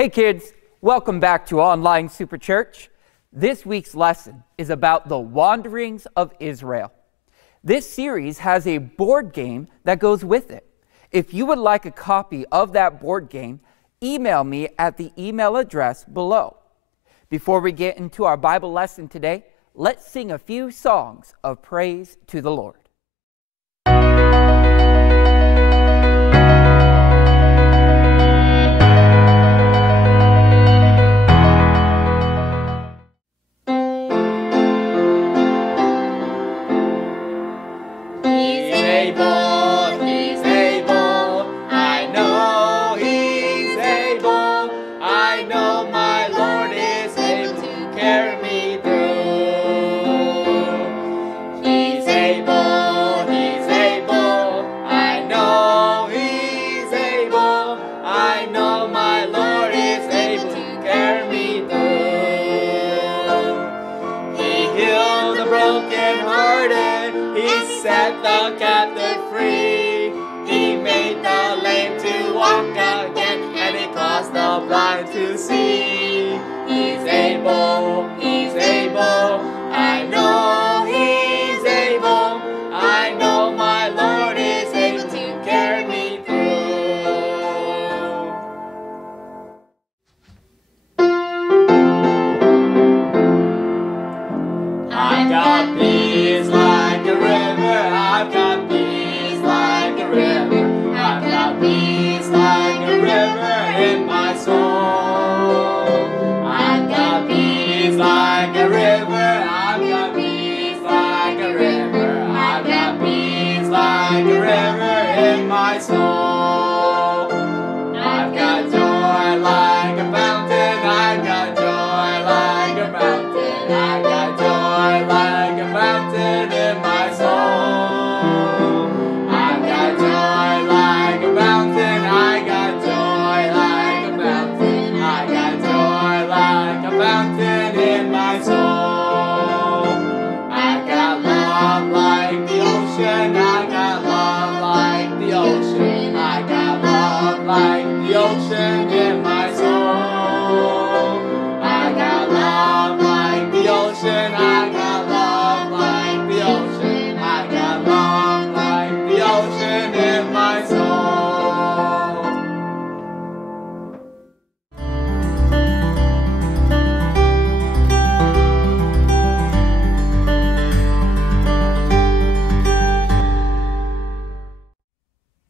Hey kids, welcome back to Online Super Church. This week's lesson is about the wanderings of Israel. This series has a board game that goes with it. If you would like a copy of that board game, email me at the email address below. Before we get into our Bible lesson today, let's sing a few songs of praise to the Lord. Set the captive free. He made the lame to walk again, and he caused the blind to see. He's able, I know he's able. I know my Lord is able to carry me through. I got peace like a river. I've got peace like a river. I've got peace like a river in my soul. I've got peace like a river. I've got peace like a river. I've got peace like a river in my soul. I've got joy like a fountain. I've got joy like a fountain. I've got joy like a fountain in my soul.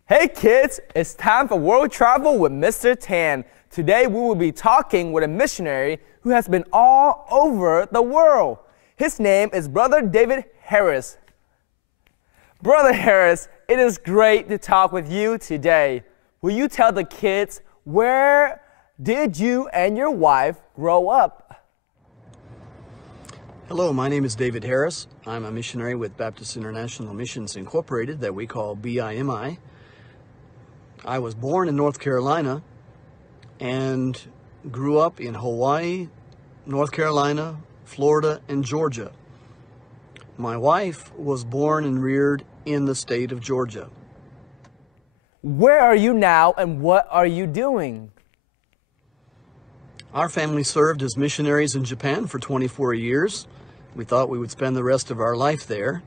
Hey kids, it's time for World Travel with Mr. Tan. Today we will be talking with a missionary who has been all over the world. His name is Brother David Harris. Brother Harris, it is great to talk with you today. Will you tell the kids, where did you and your wife grow up? Hello, my name is David Harris. I'm a missionary with Baptist International Missions Incorporated that we call BIMI. I was born in North Carolina and grew up in Hawaii, North Carolina, Florida, and Georgia. My wife was born and reared in the state of Georgia. Where are you now and what are you doing? Our family served as missionaries in Japan for 24 years. We thought we would spend the rest of our life there.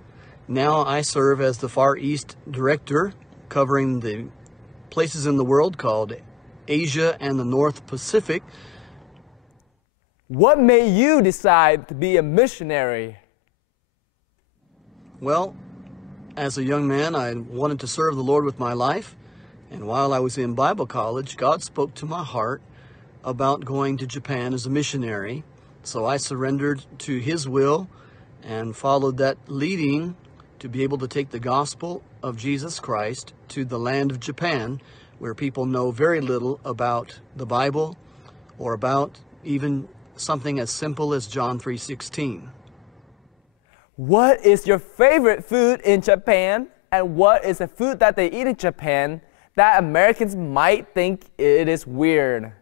Now I serve as the Far East Director, covering the places in the world called Asia and the North Pacific. What made you decide to be a missionary? Well, as a young man, I wanted to serve the Lord with my life. And while I was in Bible college, God spoke to my heart about going to Japan as a missionary. So I surrendered to His will and followed that leading to be able to take the gospel of Jesus Christ to the land of Japan, where people know very little about the Bible or about even something as simple as John 3:16. What is your favorite food in Japan? And what is a food that they eat in Japan that Americans might think it is weird?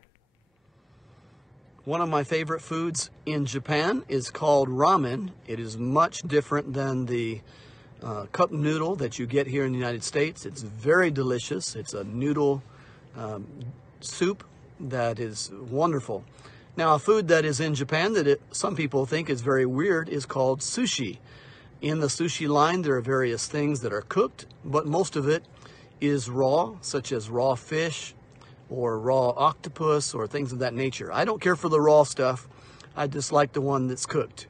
One of my favorite foods in Japan is called ramen. It is much different than the cup noodle that you get here in the United States. It's very delicious. It's a noodle soup that is wonderful. Now, a food that is in Japan that some people think is very weird is called sushi. In the sushi line, there are various things that are cooked, but most of it is raw, such as raw fish or raw octopus or things of that nature. I don't care for the raw stuff. I just like the one that's cooked.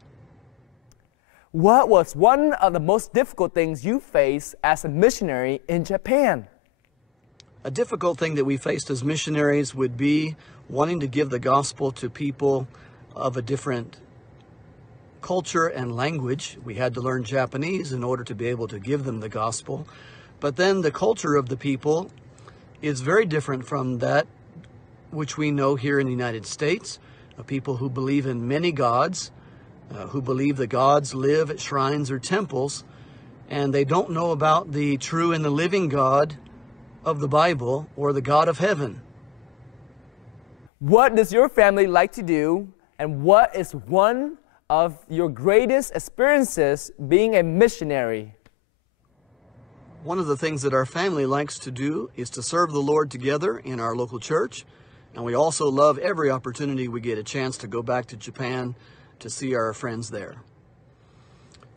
What was one of the most difficult things you faced as a missionary in Japan? A difficult thing that we faced as missionaries would be wanting to give the gospel to people of a different culture and language. We had to learn Japanese in order to be able to give them the gospel. But then the culture of the people is very different from that which we know here in the United States. People who believe in many gods, who believe the gods live at shrines or temples, and they don't know about the true and the living God of the Bible or the God of heaven. What does your family like to do, and what is one of your greatest experiences being a missionary? One of the things that our family likes to do is to serve the Lord together in our local church, and we also love every opportunity we get a chance to go back to Japan to see our friends there.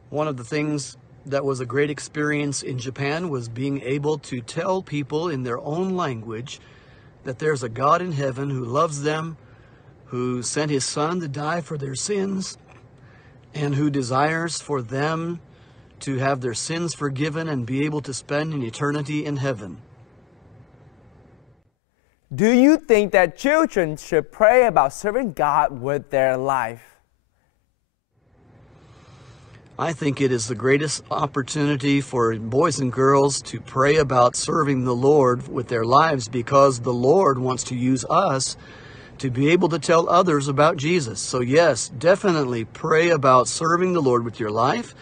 One of the things that was a great experience in Japan was being able to tell people in their own language that there's a God in heaven who loves them, who sent his son to die for their sins, and who desires for them to have their sins forgiven and be able to spend an eternity in heaven. Do you think that children should pray about serving God with their life? I think it is the greatest opportunity for boys and girls to pray about serving the Lord with their lives, because the Lord wants to use us to be able to tell others about Jesus. So yes, definitely pray about serving the Lord with your life,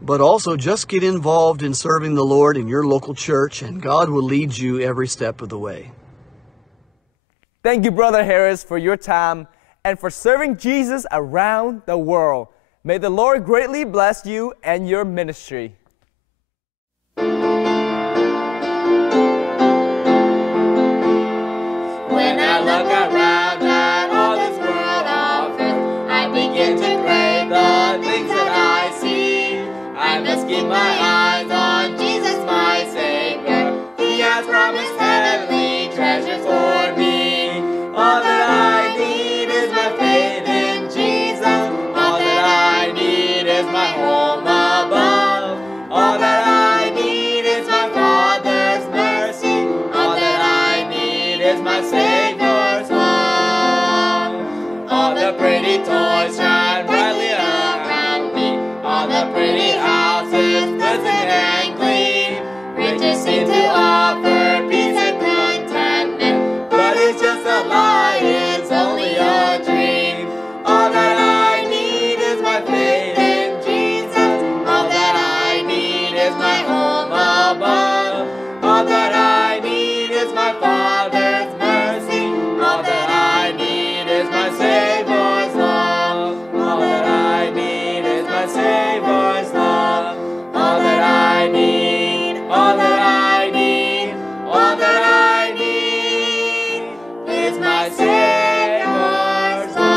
but also just get involved in serving the Lord in your local church, and God will lead you every step of the way. Thank you, Brother Harris, for your time and for serving Jesus around the world. May the Lord greatly bless you and your ministry. When I look around at all this world offers, I begin to crave the things that I see. I must keep my eyes on Jesus, my Savior. He has promised heavenly treasures for me. All that I need is my faith in Jesus. All that I need is my home above. All that I need is my Father's mercy. All that I need is my Savior's love. All the pretty toys shine brightly around me. All the pretty houses pleasant and clean. Riches seem to offer peace and contentment, but it's just a lie, it's only a dream. All that I need is my faith in Jesus. All that I need is my home above. All that I need is my Father's mercy. All that I need is my Savior's love. All that I need is my Savior's love. All that I need, all that I need, all that I need is my Savior's love.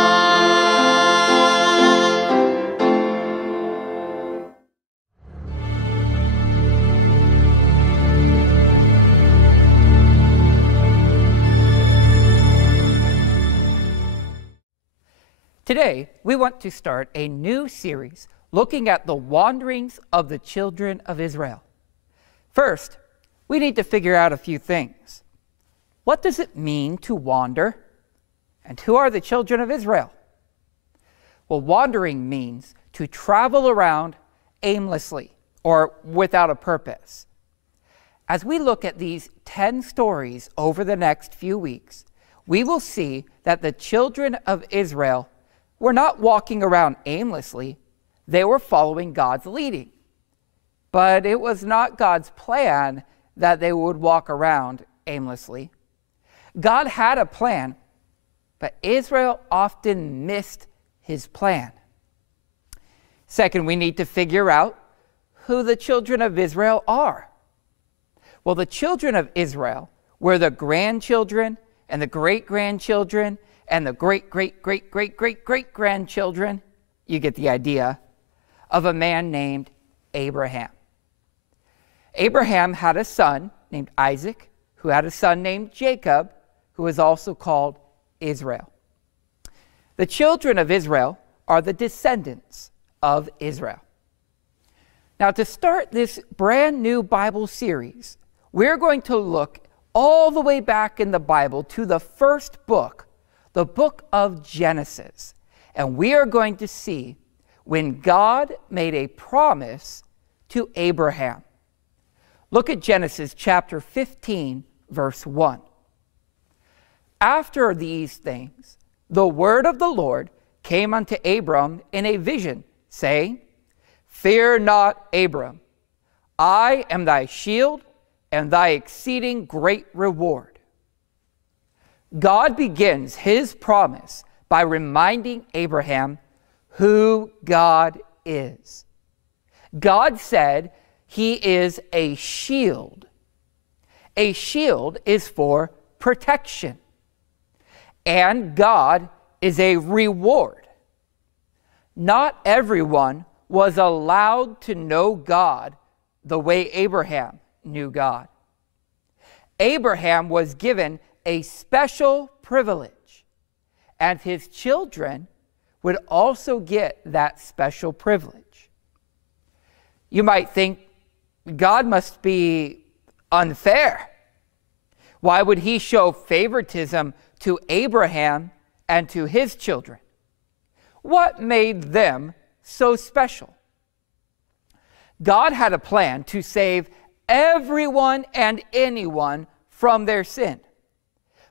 Today, we want to start a new series looking at the wanderings of the children of Israel. First, we need to figure out a few things. What does it mean to wander? And who are the children of Israel? Well, wandering means to travel around aimlessly or without a purpose. As we look at these 10 stories over the next few weeks, we will see that the children of Israel were not walking around aimlessly. They were following God's leading. But it was not God's plan that they would walk around aimlessly. God had a plan, but Israel often missed his plan. Second, we need to figure out who the children of Israel are. Well, the children of Israel were the grandchildren and the great-grandchildren and the great-great-great-great-great-great-grandchildren, you get the idea, of a man named Abraham. Abraham had a son named Isaac, who had a son named Jacob, who is also called Israel. The children of Israel are the descendants of Israel. Now, to start this brand new Bible series, we're going to look all the way back in the Bible to the first book, the book of Genesis. And we are going to see when God made a promise to Abraham. Look at Genesis chapter 15, verse 1. After these things, the word of the Lord came unto Abram in a vision, saying, Fear not, Abram, I am thy shield and thy exceeding great reward. God begins his promise by reminding Abraham who God is. God said he is a shield. A shield is for protection. And God is a reward. Not everyone was allowed to know God the way Abraham knew God. Abraham was given a special privilege, and his children would also get that special privilege. You might think God must be unfair. Why would he show favoritism to Abraham and to his children? What made them so special? God had a plan to save everyone and anyone from their sin.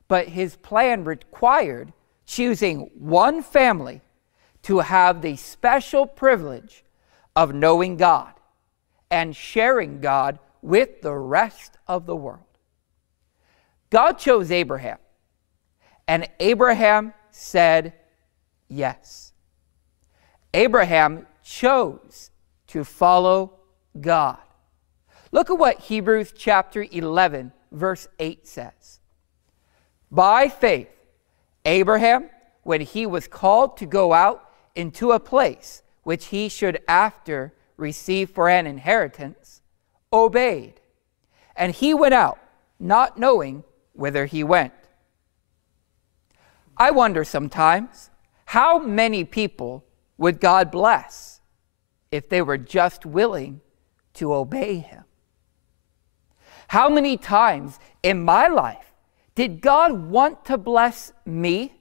But his plan required choosing one family to have the special privilege of knowing God and sharing God with the rest of the world. God chose Abraham, and Abraham said yes. Abraham chose to follow God. Look at what Hebrews chapter 11, verse 8 says. By faith, Abraham, when he was called to go out into a place which he should after receive for an inheritance, obeyed. And he went out, not knowing whither he went. I wonder sometimes, how many people would God bless if they were just willing to obey him? How many times in my life did God want to bless me,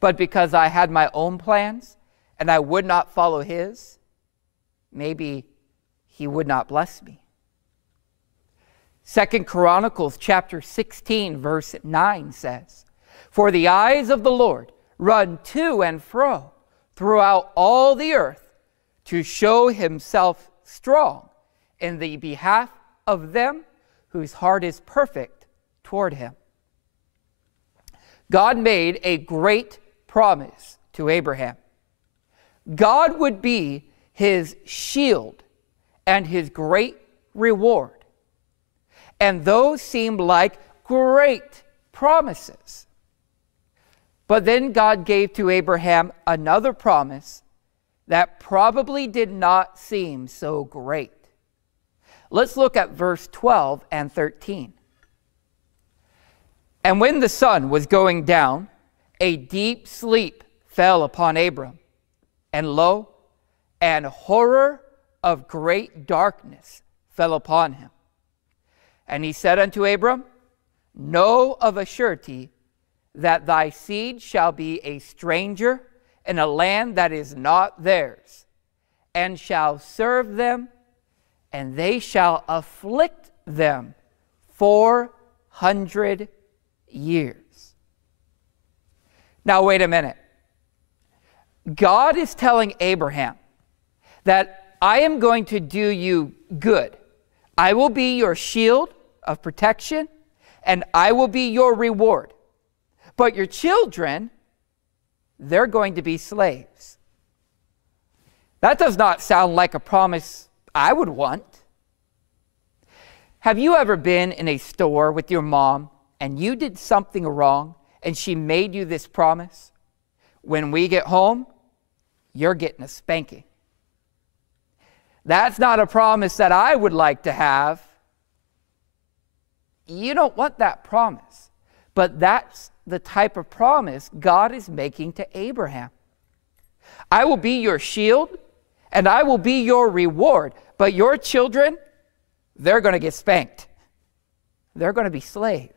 but because I had my own plans and I would not follow his, maybe he would not bless me? 2 Chronicles chapter 16, verse 9 says, For the eyes of the Lord run to and fro throughout all the earth to show himself strong in the behalf of them whose heart is perfect toward him. God made a great promise to Abraham. God would be his shield and his great reward. And those seemed like great promises. But then God gave to Abraham another promise that probably did not seem so great. Let's look at verse 12 and 13. And when the sun was going down, a deep sleep fell upon Abram. And lo, an horror of great darkness fell upon him. And he said unto Abram, Know of a surety that thy seed shall be a stranger in a land that is not theirs, and shall serve them, and they shall afflict them 400 years. Now, wait a minute. God is telling Abraham that I am going to do you good. I will be your shield of protection, and I will be your reward. But your children, they're going to be slaves. That does not sound like a promise I would want. Have you ever been in a store with your mom and you did something wrong and she made you this promise, when we get home, you're getting a spanking. That's not a promise that I would like to have. You don't want that promise. But that's the type of promise God is making to Abraham. I will be your shield and I will be your reward. But your children, they're going to get spanked. They're going to be slaves.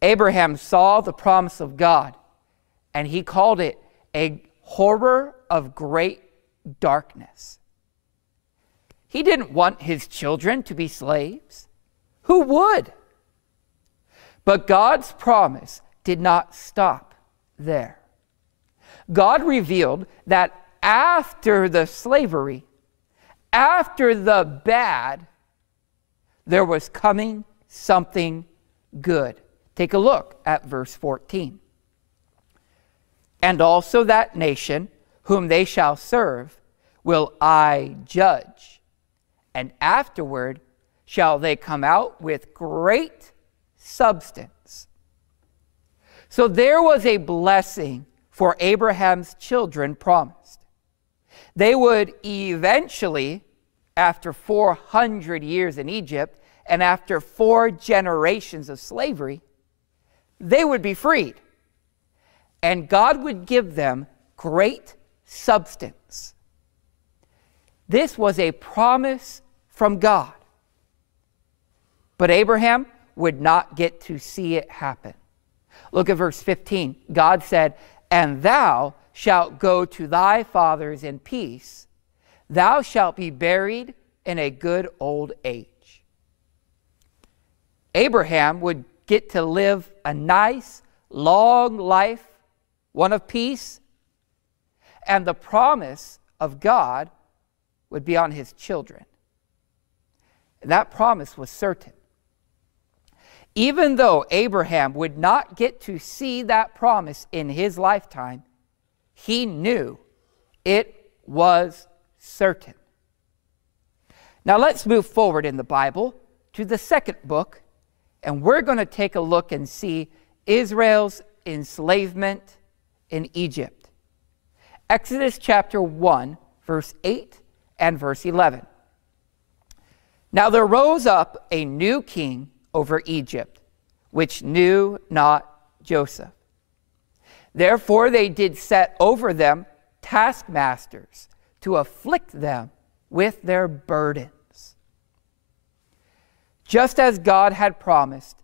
Abraham saw the promise of God, and he called it a horror of great darkness. He didn't want his children to be slaves. Who would? But God's promise did not stop there. God revealed that after the slavery, after the bad, there was coming something good. Take a look at verse 14. And also that nation whom they shall serve will I judge, and afterward shall they come out with great substance. So there was a blessing for Abraham's children promised. They would eventually, after 400 years in Egypt and after 4 generations of slavery, they would be freed. And God would give them great substance. This was a promise from God. But Abraham would not get to see it happen. Look at verse 15. God said, and thou shalt go to thy fathers in peace. Thou shalt be buried in a good old age. Abraham would get to live a nice, long life, one of peace, and the promise of God would be on his children. And that promise was certain. Even though Abraham would not get to see that promise in his lifetime, he knew it was certain. Now let's move forward in the Bible to the second book, and we're going to take a look and see Israel's enslavement in Egypt. Exodus chapter 1, verse 8 and verse 11. Now there rose up a new king over Egypt, which knew not Joseph. Therefore they did set over them taskmasters to afflict them with their burdens. Just as God had promised,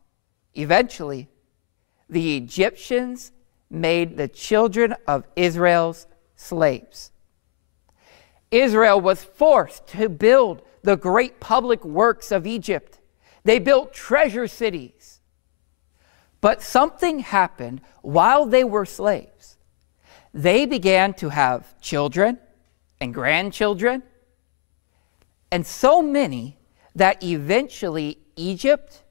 eventually the Egyptians made the children of Israel's slaves. Israel was forced to build the great public works of Egypt. They built treasure cities. But something happened while they were slaves. They began to have children and grandchildren, and so many that eventually Egypt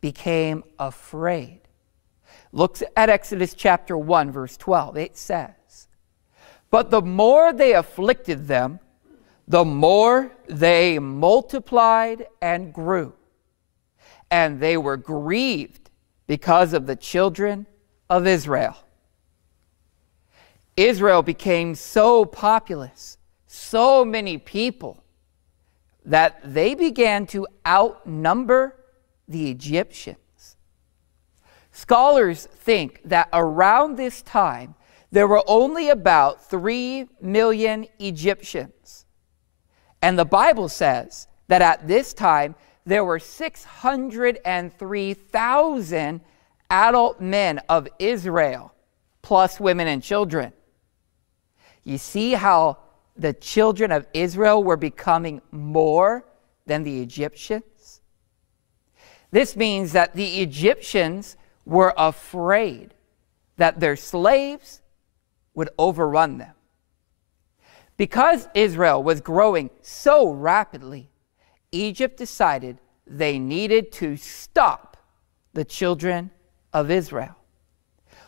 became afraid. Look at Exodus chapter 1, verse 12. It says, but the more they afflicted them, the more they multiplied and grew. And they were grieved because of the children of Israel. Israel became so populous, so many people, that they began to outnumber the Egyptians. Scholars think that around this time, there were only about 3 million Egyptians. And the Bible says that at this time, there were 603,000 adult men of Israel, plus women and children. You see how the children of Israel were becoming more than the Egyptians? This means that the Egyptians were afraid that their slaves would overrun them. Because Israel was growing so rapidly, Egypt decided they needed to stop the children of Israel.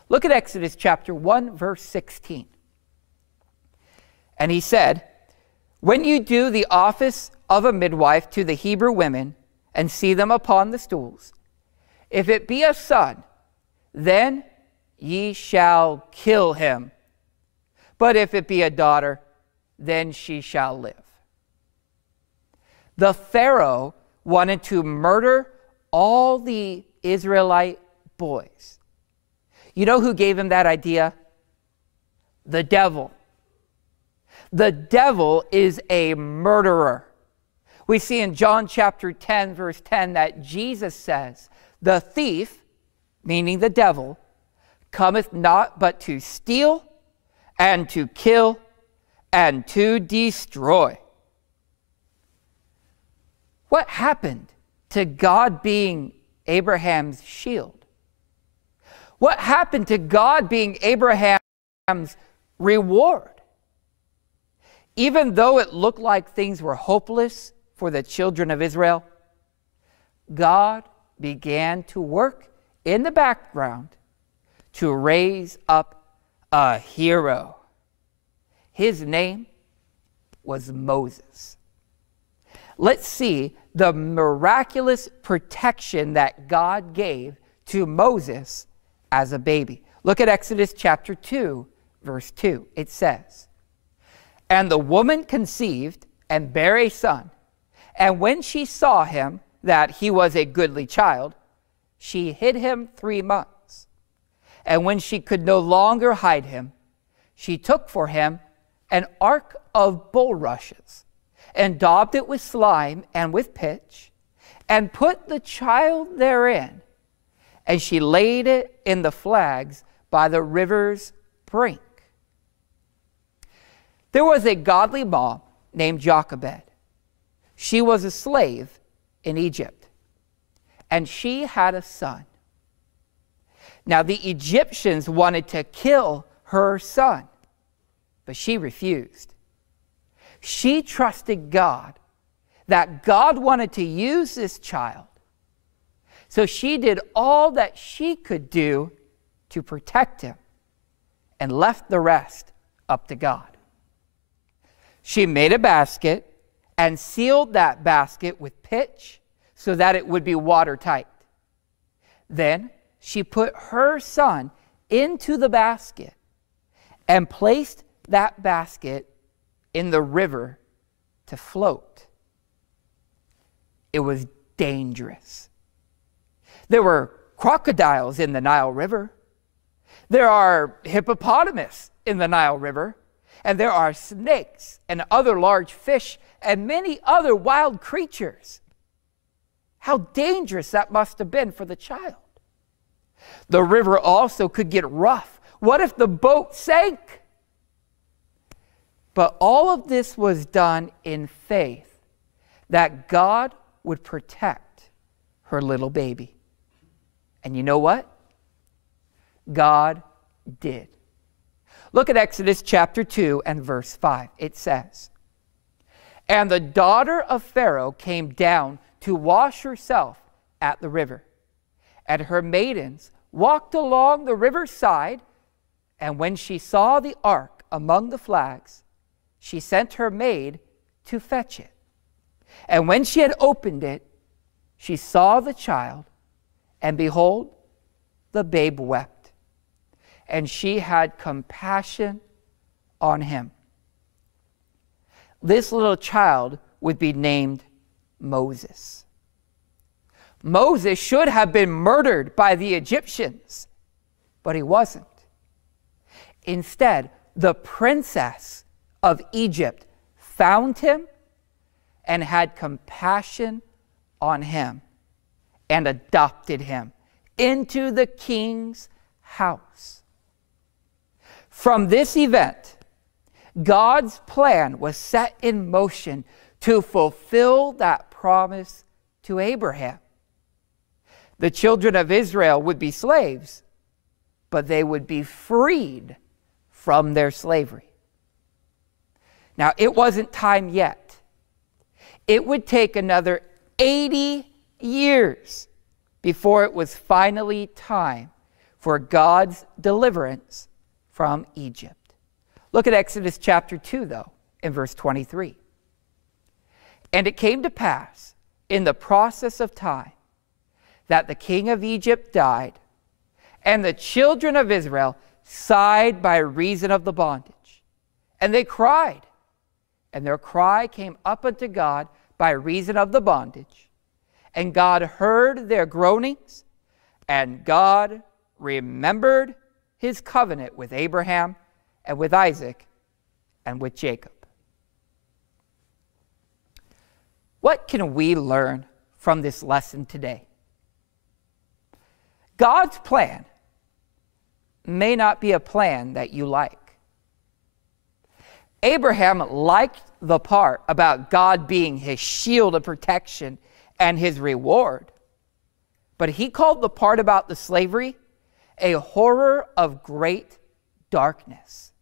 Look at Exodus chapter 1, verse 16. And he said, when you do the office of a midwife to the Hebrew women and see them upon the stools, If it be a son, then ye shall kill him. But if it be a daughter, then she shall live. The Pharaoh wanted to murder all the Israelite boys. You know who gave him that idea? The devil. The devil is a murderer. We see in John chapter 10, verse 10, that Jesus says, the thief, meaning the devil, cometh not but to steal and to kill and to destroy. What happened to God being Abraham's shield? What happened to God being Abraham's reward? Even though it looked like things were hopeless for the children of Israel, God began to work in the background to raise up a hero. His name was Moses. Let's see the miraculous protection that God gave to Moses as a baby. Look at Exodus chapter 2, verse 2. It says, "And the woman conceived and bare a son, and when she saw him, that he was a goodly child, she hid him 3 months. And when she could no longer hide him, she took for him an ark of bulrushes, and daubed it with slime and with pitch, and put the child therein. And she laid it in the flags by the river's brink." There was a godly mom named Jochebed. She was a slave in Egypt, and she had a son. Now the Egyptians wanted to kill her son, but she refused. She trusted God, that God wanted to use this child. So she did all that she could do to protect him and left the rest up to God. She made a basket and sealed that basket with pitch so that it would be watertight. Then she put her son into the basket and placed that basket in the river to float. It was dangerous. There were crocodiles in the Nile River. There are hippopotamus in the Nile River. And there are snakes and other large fish and many other wild creatures. How dangerous that must have been for the child. The river also could get rough. What if the boat sank? But all of this was done in faith that God would protect her little baby. And you know what? God did. Look at Exodus chapter 2 and verse 5. It says, "And the daughter of Pharaoh came down to wash herself at the river. And her maidens walked along the river's side, and when she saw the ark among the flags, she sent her maid to fetch it. And when she had opened it, she saw the child, and behold, the babe wept. And she had compassion on him." This little child would be named Moses. Moses should have been murdered by the Egyptians, but he wasn't. Instead, the princess of Egypt found him and had compassion on him and adopted him into the king's house. From this event, God's plan was set in motion to fulfill that promise to Abraham. The children of Israel would be slaves, but they would be freed from their slavery. Now, it wasn't time yet. It would take another 80 years before it was finally time for God's deliverance from Egypt. Look at Exodus chapter 2, though, in verse 23. "And it came to pass in the process of time that the king of Egypt died, and the children of Israel sighed by reason of the bondage. And they cried, and their cry came up unto God by reason of the bondage. And God heard their groanings, and God remembered his covenant with Abraham and with Isaac and with Jacob. What can we learn from this lesson today? God's plan may not be a plan that you like. Abraham liked the part about God being his shield of protection and his reward, but he called the part about the slavery a horror of great darkness.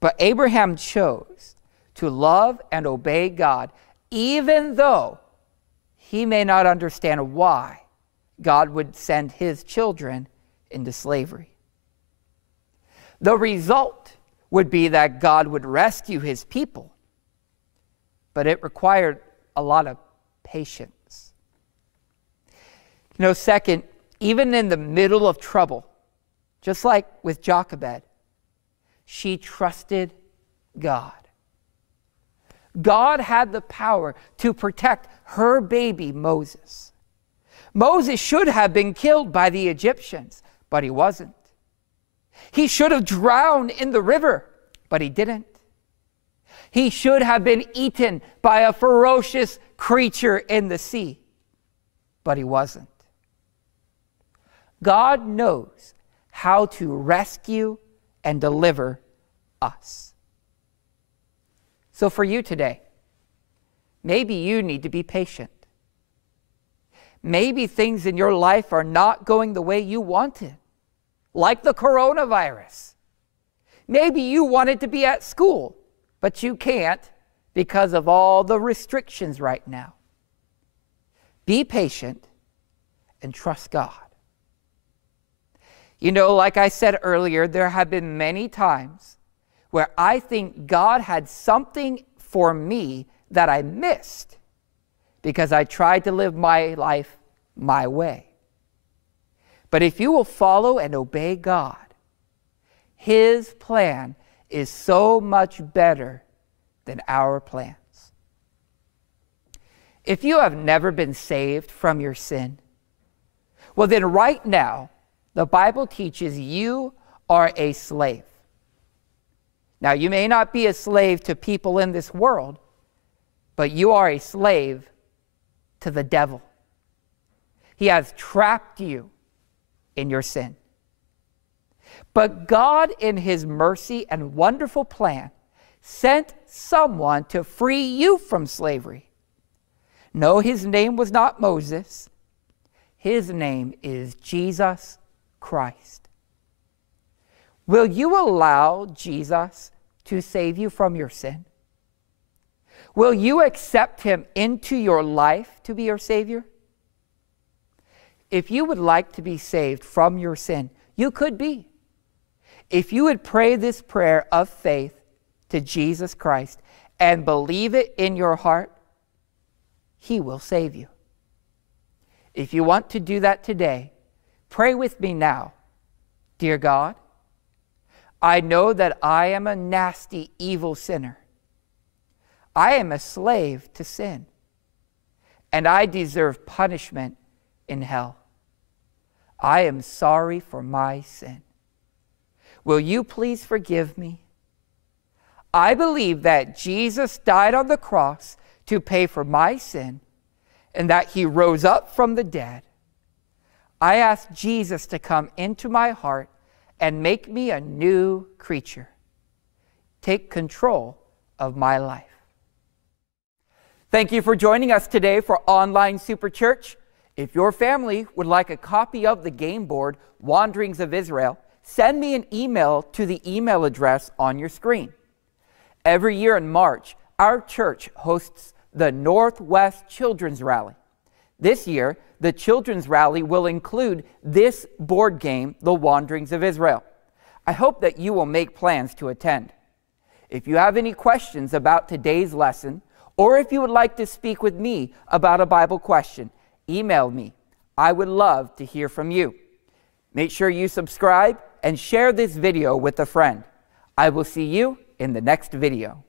But Abraham chose to love and obey God, even though he may not understand why God would send his children into slavery. The result would be that God would rescue his people, but it required a lot of patience. Second, even in the middle of trouble, just like with Jochebed, she trusted God. God had the power to protect her baby Moses. Moses should have been killed by the Egyptians, but he wasn't. He should have drowned in the river, but he didn't. He should have been eaten by a ferocious creature in the sea, but he wasn't. God knows how to rescue and deliver us. So for you today, maybe you need to be patient. Maybe things in your life are not going the way you wanted, like the coronavirus. Maybe you wanted to be at school, but you can't because of all the restrictions right now. Be patient and trust God. Like I said earlier, there have been many times where I think God had something for me that I missed because I tried to live my life my way. But if you will follow and obey God, his plan is so much better than our plans. If you have never been saved from your sin, well then right now, the Bible teaches you are a slave. Now, you may not be a slave to people in this world, but you are a slave to the devil. He has trapped you in your sin. But God, in his mercy and wonderful plan, sent someone to free you from slavery. No, his name was not Moses. His name is Jesus Christ. Will you allow Jesus to save you from your sin? Will you accept him into your life to be your Savior? If you would like to be saved from your sin, you could be. If you would pray this prayer of faith to Jesus Christ and believe it in your heart, he will save you. If you want to do that today, pray with me now. Dear God, I know that I am a nasty, evil sinner. I am a slave to sin, and I deserve punishment in hell. I am sorry for my sin. Will you please forgive me? I believe that Jesus died on the cross to pay for my sin and that he rose up from the dead. I ask Jesus to come into my heart and make me a new creature. Take control of my life. Thank you for joining us today for Online Super Church. If your family would like a copy of the game board, Wanderings of Israel, send me an email to the email address on your screen. Every year in March, our church hosts the Northwest Children's Rally. This year, the Children's Rally will include this board game, The Wanderings of Israel. I hope that you will make plans to attend. If you have any questions about today's lesson, or if you would like to speak with me about a Bible question, email me. I would love to hear from you. Make sure you subscribe and share this video with a friend. I will see you in the next video.